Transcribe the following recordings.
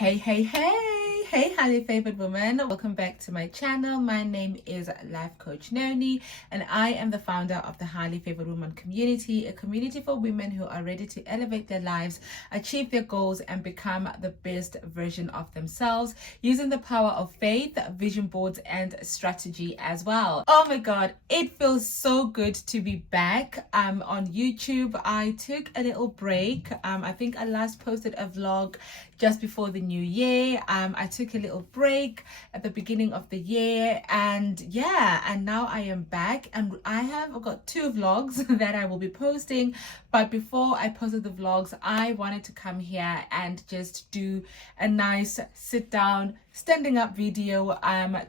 Hey, highly favored woman. Welcome back to my channel. My name is Life Coach Noni, and I am the founder of the Highly Favored Woman community, a community for women who are ready to elevate their lives, achieve their goals, and become the best version of themselves using the power of faith, vision boards, and strategy as well. Oh my God, it feels so good to be back on YouTube. I took a little break. I think I last posted a vlog just before the new year. I took a little break at the beginning of the year, and now I am back, and I've got 2 vlogs that I will be posting. But before I posted the vlogs, I wanted to come here and just do a nice sit down standing up video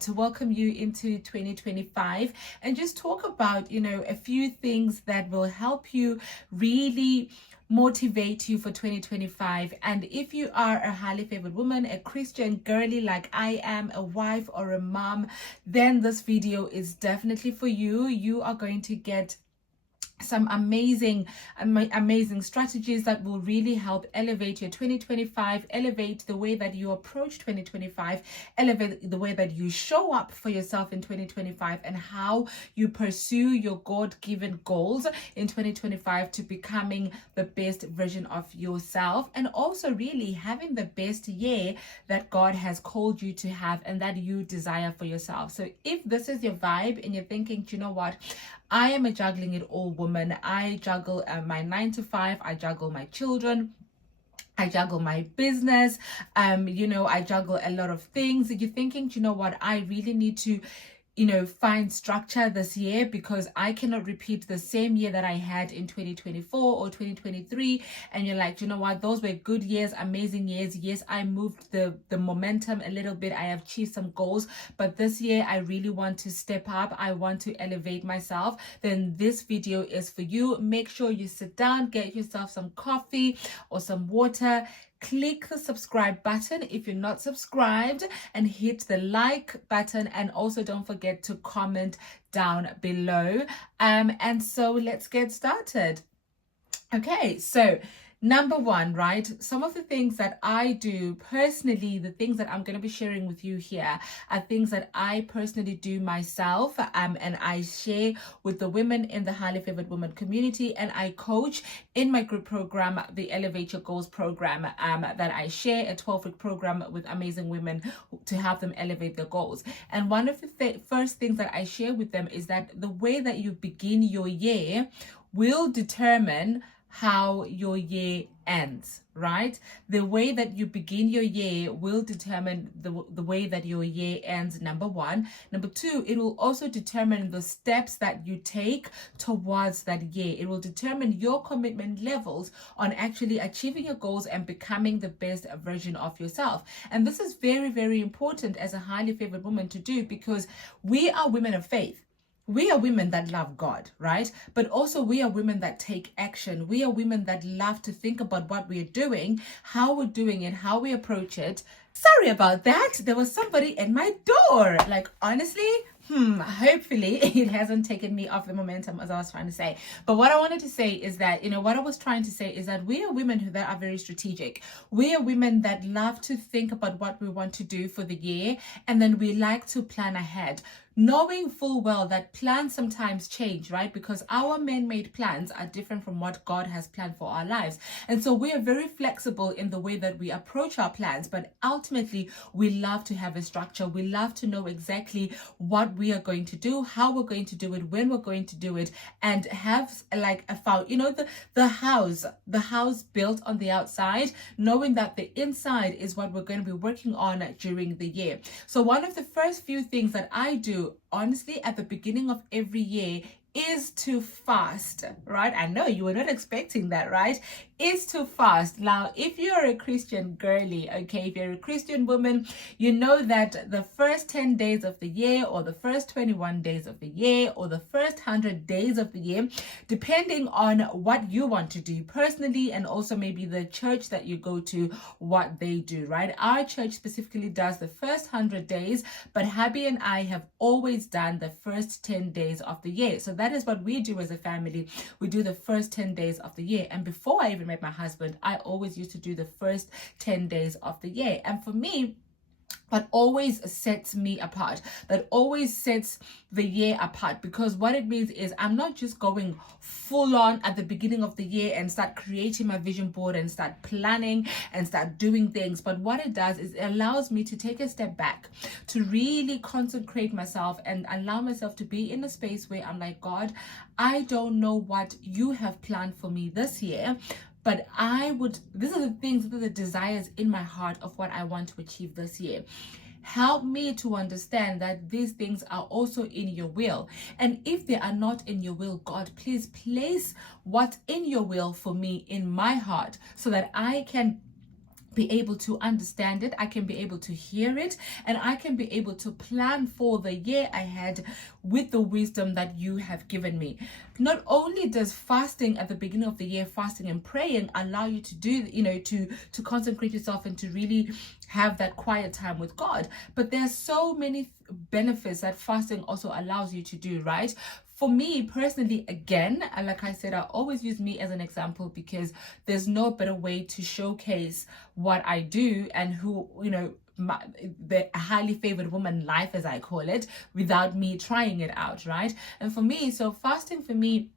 to welcome you into 2025 and just talk about a few things that will help you really motivate you for 2025. And if you are a highly favored woman, a Christian girly like I am, a wife or a mom, then this video is definitely for you. You are going to get some amazing strategies that will really help elevate your 2025, elevate the way that you approach 2025, elevate the way that you show up for yourself in 2025, and how you pursue your God-given goals in 2025 to becoming the best version of yourself, and also really having the best year that God has called you to have and that you desire for yourself. So if this is your vibe and you're thinking, you know what, I am a juggling it all woman. I juggle my 9 to 5. I juggle my children. I juggle my business. I juggle a lot of things. You're thinking, you know what, I really need to find structure this year because I cannot repeat the same year that I had in 2024 or 2023. And you're like, you know what, those were good years, amazing years. Yes, I moved the momentum a little bit. I have achieved some goals, but this year I really want to step up. I want to elevate myself. Then this video is for you. Make sure you sit down, get yourself some coffee or some water. Click the subscribe button if you're not subscribed, and hit the like button, and also don't forget to comment down below. And so let's get started. Okay, so number 1, right? Some of the things that I do personally, the things that I'm going to be sharing with you here are things that I personally do myself, and I share with the women in the Highly Favored Woman community, and I coach in my group program, the Elevate Your Goals program, that I share, a 12-week program with amazing women to help them elevate their goals. And one of the first things that I share with them is that the way that you begin your year will determine how your year ends, right? The way that you begin your year will determine the way that your year ends, number 1. Number 2, it will also determine the steps that you take towards that year. It will determine your commitment levels on actually achieving your goals and becoming the best version of yourself. And this is very, very important as a highly favored woman to do, because we are women of faith. We are women that love God, right? But also we are women that take action. We are women that love to think about what we're doing, how we're doing it, how we approach it. Sorry about that. There was somebody at my door. Like, honestly, hopefully it hasn't taken me off the momentum, as I was trying to say. But what I wanted to say is that, what I was trying to say is that we are women that are very strategic. We are women that love to think about what we want to do for the year, and then we like to plan ahead, knowing full well that plans sometimes change, right? Because our man-made plans are different from what God has planned for our lives. And so we are very flexible in the way that we approach our plans, but ultimately we love to have a structure. We love to know exactly what we are going to do, how we're going to do it, when we're going to do it, and have like the house built on the outside, knowing that the inside is what we're going to be working on during the year. So one of the first few things that I do, honestly, at the beginning of every year is to fast, right? I know you were not expecting that, right? Is to fast. Now, if you're a Christian girly, okay, if you're a Christian woman, you know that the first 10 days of the year, or the first 21 days of the year, or the first 100 days of the year, depending on what you want to do personally, and also maybe the church that you go to, what they do, right? Our church specifically does the first 100 days, but hubby and I have always done the first 10 days of the year. So that is what we do as a family. We do the first 10 days of the year. And before I even met my husband, I always used to do the first 10 days of the year. And for me, that always sets me apart, that always sets the year apart, because what it means is I'm not just going full on at the beginning of the year and start creating my vision board and start planning and start doing things. But what it does is it allows me to take a step back, to really consecrate myself and allow myself to be in a space where I'm like, God, I don't know what you have planned for me this year, but these are the things, these are the desires in my heart of what I want to achieve this year. Help me to understand that these things are also in your will. And if they are not in your will, God, please place what's in your will for me in my heart so that I can be able to understand it, I can be able to hear it, and I can be able to plan for the year ahead with the wisdom that you have given me. Not only does fasting at the beginning of the year, fasting and praying, allow you to do, to consecrate yourself and to really have that quiet time with God, but there are so many benefits that fasting also allows you to do, right? For me personally, again, like I said, I always use me as an example because there's no better way to showcase what I do and who, the highly favored woman life, as I call it, without me trying it out, right? And for me, so fasting for me,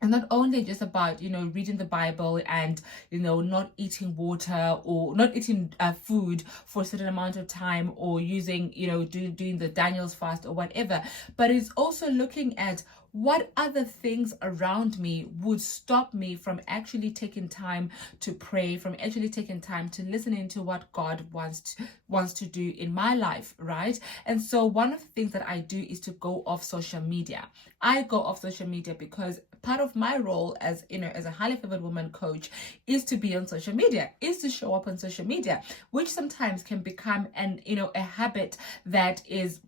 and not only just about, reading the Bible and, not eating water or not eating food for a certain amount of time, or using, doing the Daniel's fast or whatever, but it's also looking at what other things around me would stop me from actually taking time to pray, from actually taking time to listen into what God wants to do in my life, right? And so one of the things that I do is to go off social media. I go off social media because part of my role as a highly favored woman coach is to be on social media, is to show up on social media, which sometimes can become a habit that is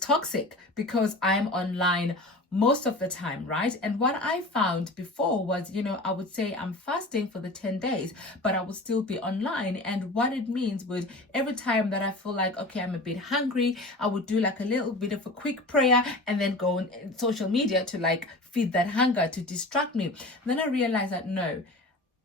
toxic because I'm online most of the time, right? And what I found before was, I would say I'm fasting for the 10 days, but I would still be online. And what it means would, every time that I feel like, okay, I'm a bit hungry, I would do like a little bit of a quick prayer and then go on social media to like feed that hunger, to distract me. And then I realized that no,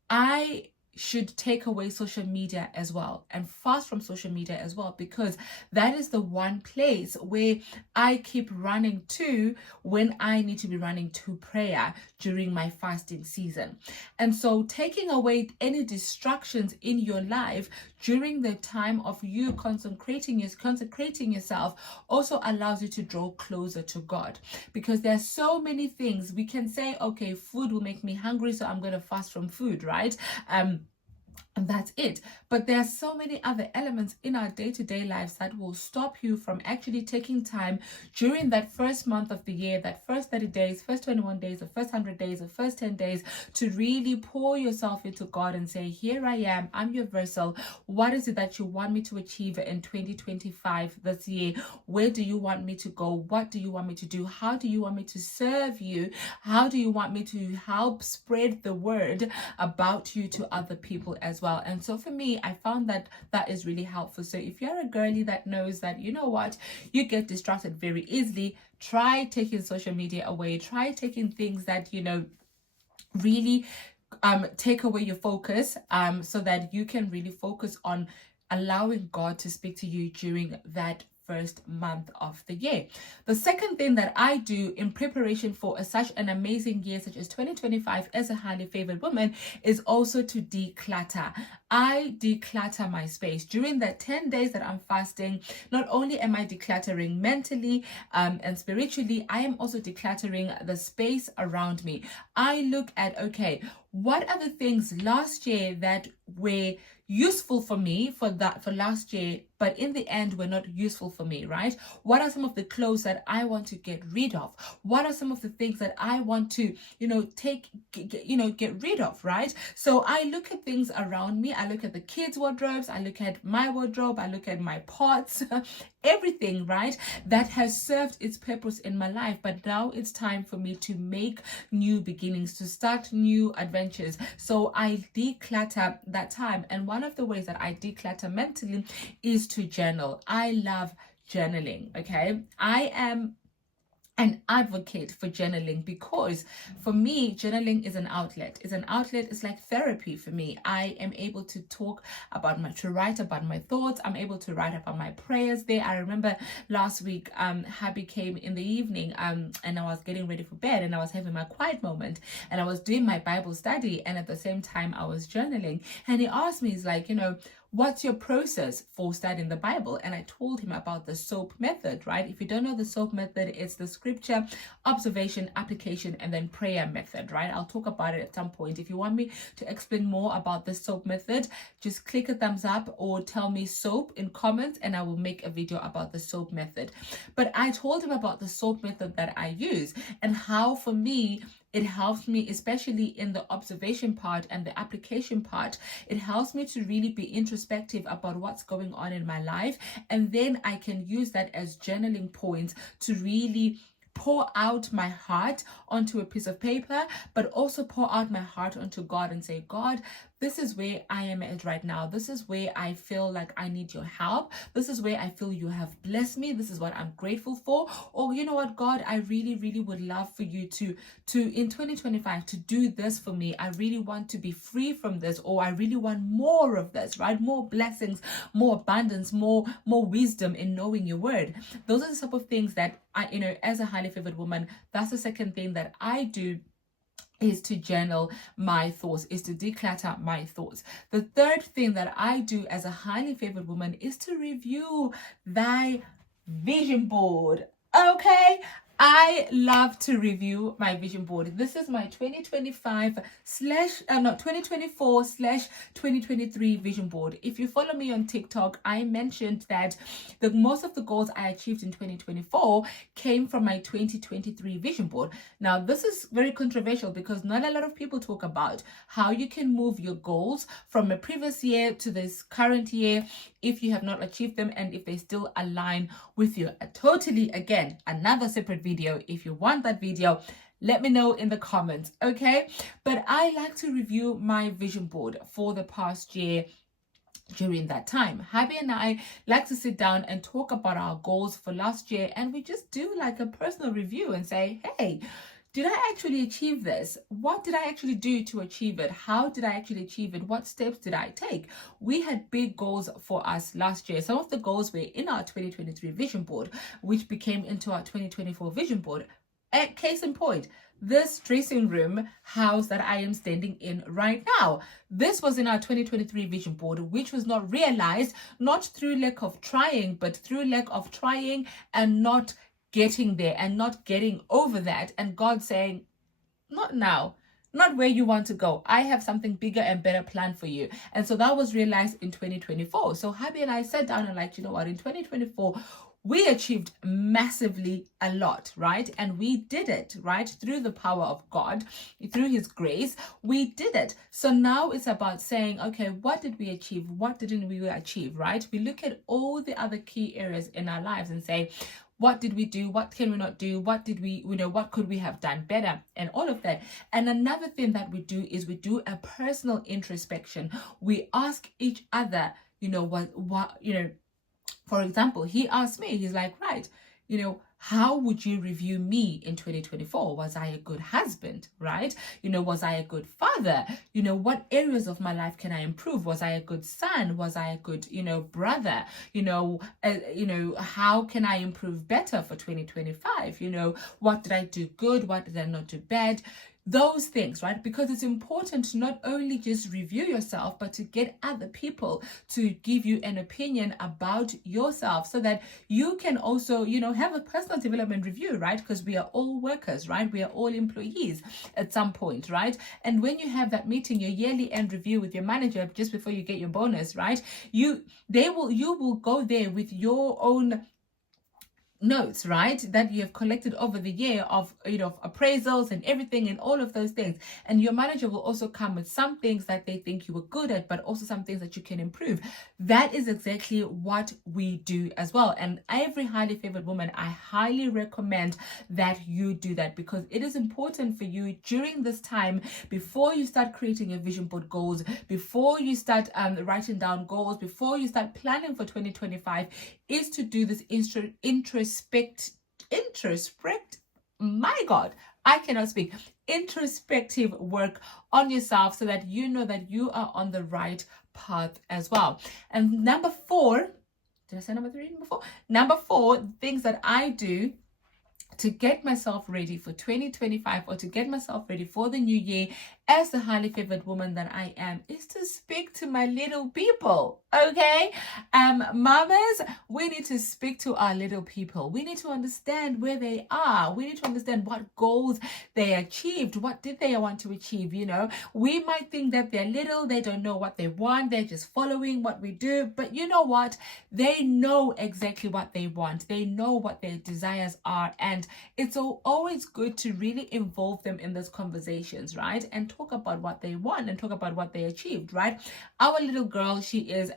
I should take away social media as well and fast from social media as well, because that is the one place where I keep running to when I need to be running to prayer during my fasting season. And so taking away any distractions in your life during the time of you consecrating yourself also allows you to draw closer to God, because there are so many things we can say, okay, food will make me hungry, so I'm going to fast from food, right? And that's it. But there are so many other elements in our day-to-day lives that will stop you from actually taking time during that first month of the year, that first 30 days, first 21 days, the first 100 days, the first 10 days, to really pour yourself into God and say, here I am, I'm your vessel. What is it that you want me to achieve in 2025 this year? Where do you want me to go? What do you want me to do? How do you want me to serve you? How do you want me to help spread the word about you to other people as well? And so for me, I found that is really helpful. So if you're a girly that knows that, you know what, you get distracted very easily, try taking social media away. Try taking things that, really take away your focus, so that you can really focus on allowing God to speak to you during that first month of the year. The second thing that I do in preparation for such an amazing year such as 2025 as a highly favored woman is also to declutter. I declutter my space during the 10 days that I'm fasting. Not only am I decluttering mentally and spiritually, I am also decluttering the space around me. I look at, okay, what are the things last year that were useful for me for last year, but in the end were not useful for me, right? What are some of the clothes that I want to get rid of? What are some of the things that I want to, get rid of, right? So I look at things around me. I look at the kids' wardrobes. I look at my wardrobe. I look at my pots, everything, right? That has served its purpose in my life. But now it's time for me to make new beginnings, to start new adventures. So I declutter that time. And one of the ways that I declutter mentally is to journal. I love journaling, okay? I am an advocate for journaling, because for me journaling is an outlet. It's like therapy for me. I am able to write about my thoughts. I'm able to write about my prayers there. I remember last week Happy came in the evening and I was getting ready for bed and I was having my quiet moment and I was doing my Bible study, and at the same time I was journaling, and he asked me, he's like, what's your process for studying the Bible? And I told him about the SOAP method, right? If you don't know the SOAP method, it's the scripture, observation, application, and then prayer method, right? I'll talk about it at some point. If you want me to explain more about the SOAP method, just click a thumbs up or tell me SOAP in comments and I will make a video about the SOAP method. But I told him about the SOAP method that I use and how for me, it helps me, especially in the observation part and the application part. It helps me to really be introspective about what's going on in my life. And then I can use that as journaling points to really pour out my heart onto a piece of paper, but also pour out my heart onto God and say, God, this is where I am at right now. This is where I feel like I need your help. This is where I feel you have blessed me. This is what I'm grateful for. Or you know what, God, I really, really would love for you to in 2025 to do this for me. I really want to be free from this, or I really want more of this, right? More blessings, more abundance, more wisdom in knowing your word. Those are the type of things that I, as a highly favored woman, that's the second thing that I do, is to journal my thoughts, is to declutter my thoughts. The third thing that I do as a highly favored woman is to review thy vision board. Okay, I love to review my vision board. This is my 2024/2023 vision board. If you follow me on TikTok, I mentioned that most of the goals I achieved in 2024 came from my 2023 vision board. Now, this is very controversial because not a lot of people talk about how you can move your goals from a previous year to this current year if you have not achieved them and if they still align with you. Totally, again, another separate video. If you want that video, let me know in the comments, okay? But I like to review my vision board for the past year. During that time, Happy and I like to sit down and talk about our goals for last year, and we just do like a personal review and say, hey, did I actually achieve this? What did I actually do to achieve it? How did I actually achieve it? What steps did I take? We had big goals for us last year. Some of the goals were in our 2023 vision board, which became into our 2024 vision board. Case in point, this dressing room house that I am standing in right now. This was in our 2023 vision board, which was not realized, not through lack of trying, but through lack of trying and not getting there and not getting over that, and God saying, not now, not where you want to go. I have something bigger and better planned for you. And so that was realized in 2024. So Happy and I sat down and like, you know what, in 2024 we achieved massively a lot, right? And we did it, right? Through the power of God, through his grace, we did it. So now it's about saying, okay, what did we achieve? What didn't we achieve, right? We look at all the other key areas in our lives and say, what did we do? What can we not do? What did we, what could we have done better? And all of that. And another thing that we do is we do a personal introspection. We ask each other, for example, he asked me, he's like, right, how would you review me in 2024? Was I a good husband, right? Was I a good father? What areas of my life can I improve? Was I a good son? Was I a good, brother? How can I improve better for 2025? What did I do good? What did I not do bad? Those things, right? Because it's important to not only just review yourself, but to get other people to give you an opinion about yourself so that you can also, have a personal development review, right? Because we are all workers, right? We are all employees at some point, right? And when you have that meeting, your yearly end review with your manager just before you get your bonus, right? You will go there with your own notes, right, that you have collected over the year of appraisals and everything and all of those things, and your manager will also come with some things that they think you were good at, but also some things that you can improve. That is exactly what we do as well. And every highly favored woman, I highly recommend that you do that, because it is important for you during this time, before you start creating your vision board goals, before you start writing down goals, before you start planning for 2025, is to do this introspect my God, I cannot speak. Introspective work on yourself so that you know that you are on the right path as well. And number 4, did I say number 3 before? Number 4, things that I do to get myself ready for 2025, or to get myself ready for the new year as the highly favored woman that I am, is to speak to my little people. Okay, mamas, we need to speak to our little people. We need to understand where they are. We need to understand what goals they achieved. What did they want to achieve? You know, we might think that they're little, they don't know what they want, they're just following what we do. But you know what? They know exactly what they want. They know what their desires are. And it's always good to really involve them in those conversations, right? And talk about what they want and talk about what they achieved, right? Our little girl, she is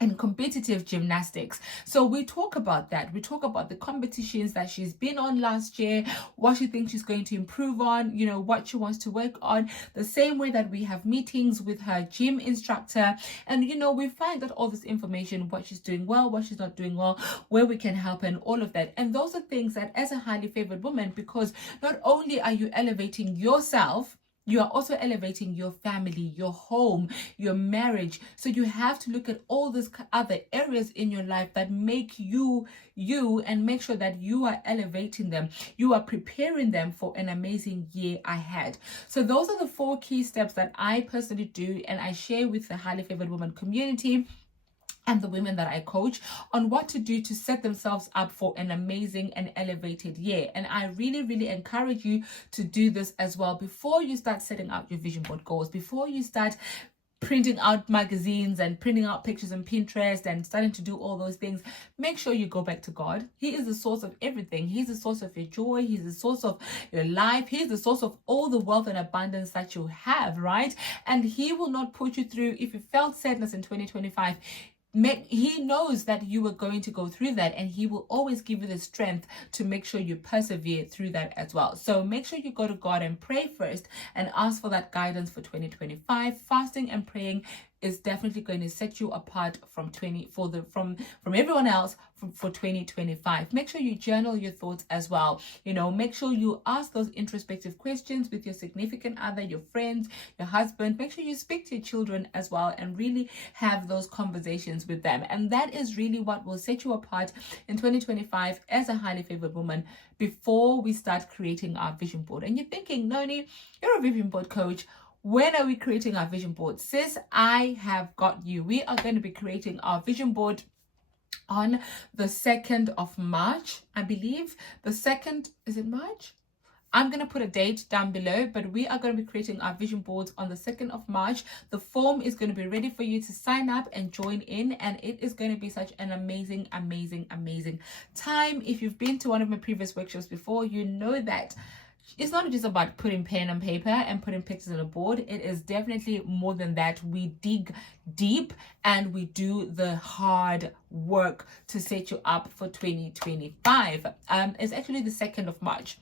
in competitive gymnastics. So we talk about that. We talk about the competitions that she's been on last year, what she thinks she's going to improve on, you know, what she wants to work on. The same way that we have meetings with her gym instructor. And, you know, we find out all this information, what she's doing well, what she's not doing well, where we can help and all of that. And those are things that, as a highly favored woman, because not only are you elevating yourself, you are also elevating your family, your home, your marriage. So you have to look at all these other areas in your life that make you, and make sure that you are elevating them. You are preparing them for an amazing year ahead. So those are the 4 key steps that I personally do, and I share with the highly favored woman community and the women that I coach on what to do to set themselves up for an amazing and elevated year. And I really, really encourage you to do this as well before you start setting out your vision board goals, before you start printing out magazines and printing out pictures on Pinterest and starting to do all those things. Make sure you go back to God. He is the source of everything. He's the source of your joy. He's the source of your life. He's the source of all the wealth and abundance that you have, right? And he will not put you through, if you felt sadness in 2025, he knows that you are going to go through that, and he will always give you the strength to make sure you persevere through that as well. So make sure you go to God and pray first and ask for that guidance for 2025. Fasting and praying is definitely going to set you apart from everyone else for 2025. Make sure you journal your thoughts as well. You know, make sure you ask those introspective questions with your significant other, your friends, your husband. Make sure you speak to your children as well and really have those conversations with them. And that is really what will set you apart in 2025 as a highly favored woman before we start creating our vision board. And you're thinking, Noni, you're a vision board coach. When are we creating our vision board? Sis, I have got you. We are going to be creating our vision board on the 2nd of March. I believe the 2nd, is it March? I'm going to put a date down below, but we are going to be creating our vision boards on the 2nd of March. The form is going to be ready for you to sign up and join in, and it is going to be such an amazing, amazing, amazing time. If you've been to one of my previous workshops before, you know that it's not just about putting pen on paper and putting pictures on a board. It is definitely more than that. We dig deep and we do the hard work to set you up for 2025. It's actually the 2nd of March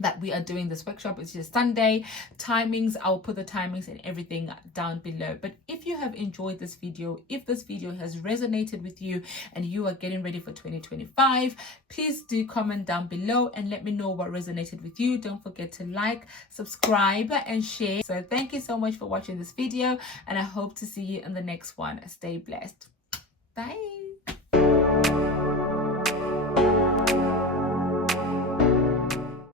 that we are doing this workshop. It's just Sunday. Timings, I'll put the timings and everything down below. But if you have enjoyed this video, if this video has resonated with you and you are getting ready for 2025, please do comment down below and let me know what resonated with you. Don't forget to like, subscribe and share. So thank you so much for watching this video, and I hope to see you in the next one. Stay blessed. Bye.